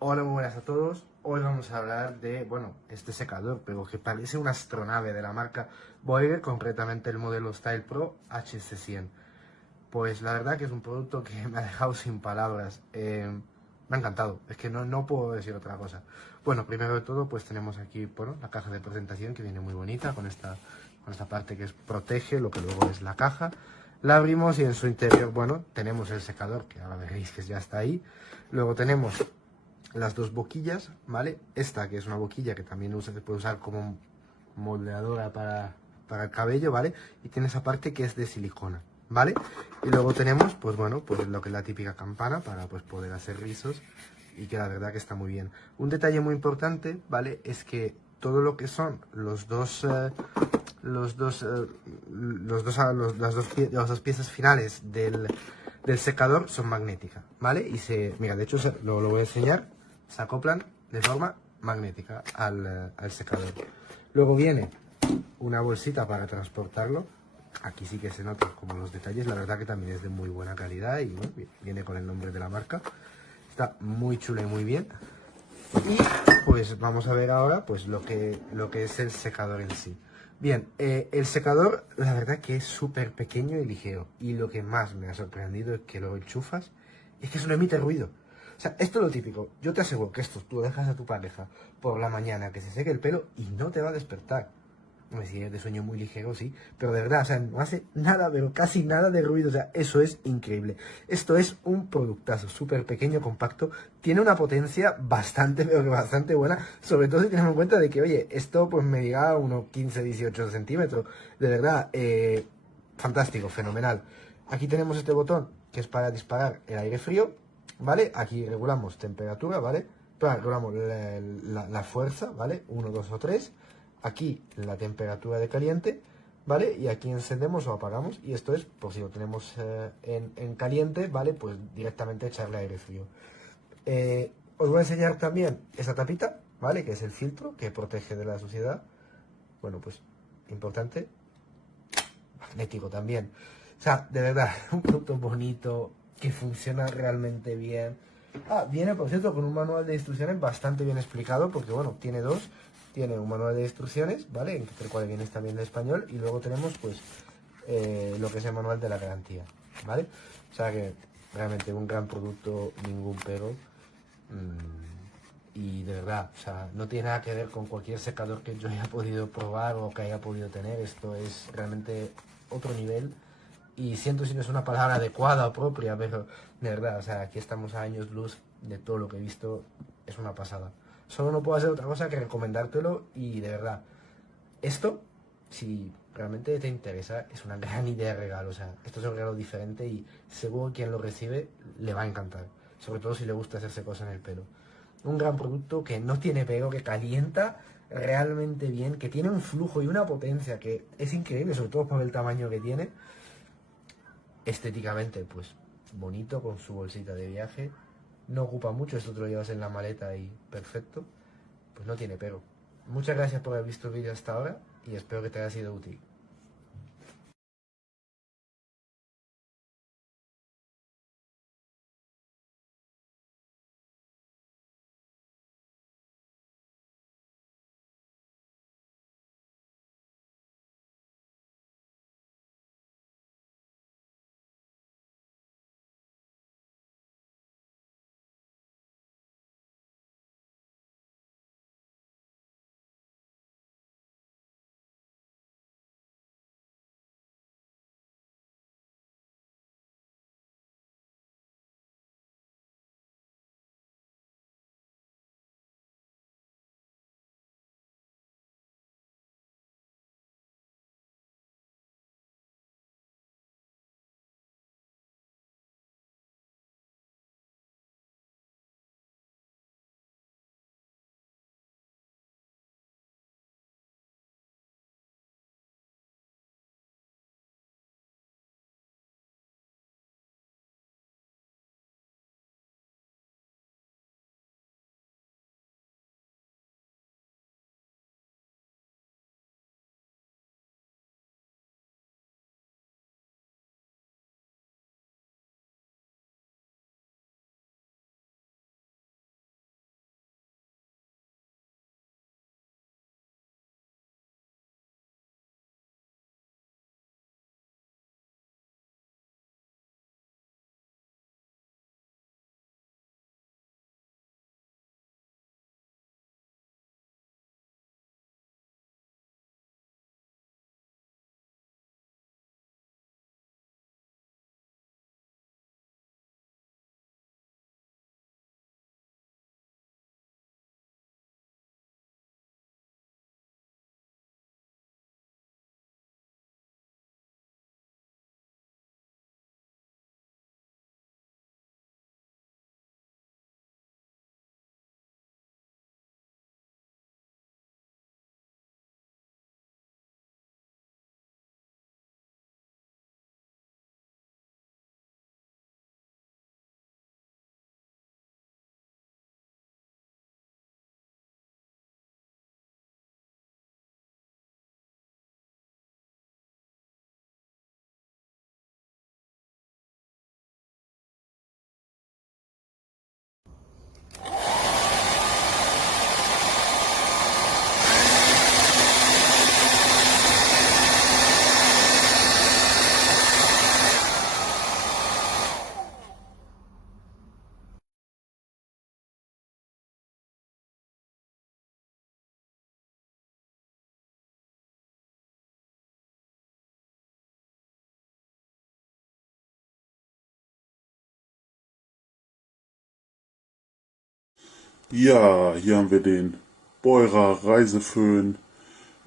Hola, muy buenas a todos. Hoy vamos a hablar de, bueno, este secador, pero que parece una astronave de la marca Beurer, concretamente el modelo Style Pro HC100. Pues la verdad que es un producto que me ha dejado sin palabras. Me ha encantado, es que no puedo decir otra cosa. Bueno, primero de todo, pues tenemos aquí, bueno, la caja de presentación que viene muy bonita con esta parte que es protege lo que luego es la caja. La abrimos y en su interior, bueno, tenemos el secador, que ahora veréis que ya está ahí. Luego tenemos las dos boquillas, ¿vale? Esta que es una boquilla que también se puede usar como moldeadora para el cabello, ¿vale? Y tiene esa parte que es de silicona, ¿vale? Y luego tenemos, pues bueno, pues lo que es la típica campana para pues poder hacer rizos y que la verdad que está muy bien. Un detalle muy importante, ¿vale? Es que todo lo que son las dos piezas finales del secador son magnéticas, ¿vale? Y mira, de hecho lo voy a enseñar, se acoplan de forma magnética al secador. Luego viene una bolsita para transportarlo. Aquí sí que se notan como los detalles, la verdad que también es de muy buena calidad y bueno, viene con el nombre de la marca. Está muy chula y muy bien. Y pues vamos a ver ahora pues lo que es el secador en sí. Bien, el secador la verdad que es súper pequeño y ligero. Y lo que más me ha sorprendido es que lo enchufas, es que eso no emite ruido. O sea, esto es lo típico. Yo te aseguro que esto tú dejas a tu pareja por la mañana que se seque el pelo y no te va a despertar. Hombre, si es de sueño muy ligero, sí, pero de verdad, o sea, no hace nada, pero casi nada de ruido, o sea, eso es increíble. Esto es un productazo, súper pequeño, compacto, tiene una potencia bastante, pero que bastante buena, sobre todo si tenemos en cuenta de que, oye, esto pues me llega a unos 15, 18 centímetros, de verdad, fantástico, fenomenal. Aquí tenemos este botón que es para disparar el aire frío, ¿vale? Aquí regulamos temperatura, ¿vale? Regulamos la fuerza, ¿vale? 1, 2 o 3. Aquí la temperatura de caliente, ¿vale? Y aquí encendemos o apagamos. Y esto es, por si lo tenemos en caliente, ¿vale? Pues directamente echarle aire frío. Os voy a enseñar también esa tapita, ¿vale? Que es el filtro que protege de la suciedad. Bueno, pues importante, magnético también. O sea, de verdad, un producto bonito, que funciona realmente bien. Ah, viene, por cierto, con un manual de instrucciones bastante bien explicado, porque bueno, tiene dos. Tiene un manual de instrucciones, ¿vale? Entre el cual viene también de español. Y luego tenemos, pues, lo que es el manual de la garantía, ¿vale? O sea que realmente un gran producto, ningún pero. Y de verdad, o sea, no tiene nada que ver con cualquier secador que yo haya podido probar o que haya podido tener. Esto es realmente otro nivel. Y siento si no es una palabra adecuada o propia, pero de verdad, o sea, aquí estamos a años luz de todo lo que he visto. Es una pasada. Solo no puedo hacer otra cosa que recomendártelo y de verdad, esto, si realmente te interesa, es una gran idea de regalo. O sea, esto es un regalo diferente y seguro quien lo recibe le va a encantar. Sobre todo si le gusta hacerse cosas en el pelo. Un gran producto que no tiene pego, que calienta realmente bien, que tiene un flujo y una potencia que es increíble, sobre todo por el tamaño que tiene. Estéticamente, pues bonito con su bolsita de viaje. No ocupa mucho, esto te lo llevas en la maleta y perfecto. Pues no tiene pero. Muchas gracias por haber visto el vídeo hasta ahora y espero que te haya sido útil. Ja, hier haben wir den Beurer Reiseföhn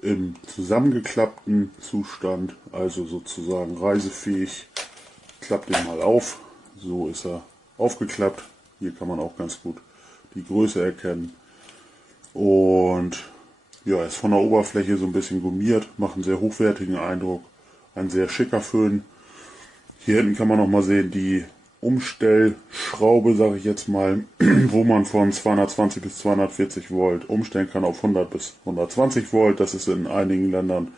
im zusammengeklappten Zustand, also sozusagen reisefähig. Klapp den mal auf, so ist er aufgeklappt. Hier kann man auch ganz gut die Größe erkennen. Und ja, er ist von der Oberfläche so ein bisschen gummiert, macht einen sehr hochwertigen Eindruck. Ein sehr schicker Föhn. Hier hinten kann man noch mal sehen, die Umstellschraube, sage ich jetzt mal, wo man von 220 bis 240 Volt umstellen kann auf 100 bis 120 Volt. Das ist in einigen Ländern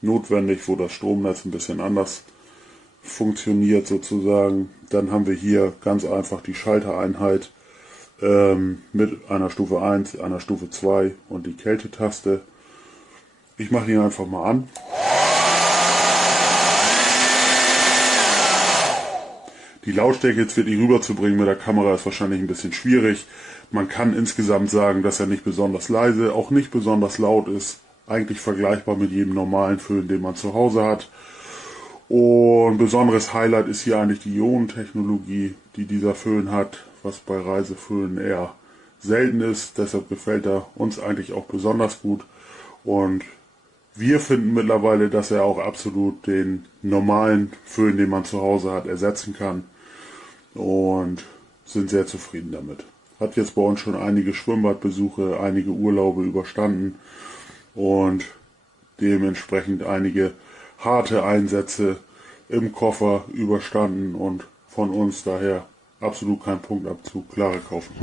notwendig, wo das Stromnetz ein bisschen anders funktioniert sozusagen. Dann haben wir hier ganz einfach die Schaltereinheit mit einer Stufe 1, einer Stufe 2 und die Kältetaste. Ich mache ihn einfach mal an. Die Lautstärke jetzt wirklich rüberzubringen mit der Kamera ist wahrscheinlich ein bisschen schwierig. Man kann insgesamt sagen, dass er nicht besonders leise, auch nicht besonders laut ist. Eigentlich vergleichbar mit jedem normalen Föhn, den man zu Hause hat. Und besonderes Highlight ist hier eigentlich die Ionentechnologie, die dieser Föhn hat, was bei Reiseföhnen eher selten ist. Deshalb gefällt er uns eigentlich auch besonders gut. Und wir finden mittlerweile, dass er auch absolut den normalen Föhn, den man zu Hause hat, ersetzen kann. Und sind sehr zufrieden damit. Hat jetzt bei uns schon einige Schwimmbadbesuche, einige Urlaube überstanden und dementsprechend einige harte Einsätze im Koffer überstanden und von uns daher absolut kein Punktabzug, klare kaufen.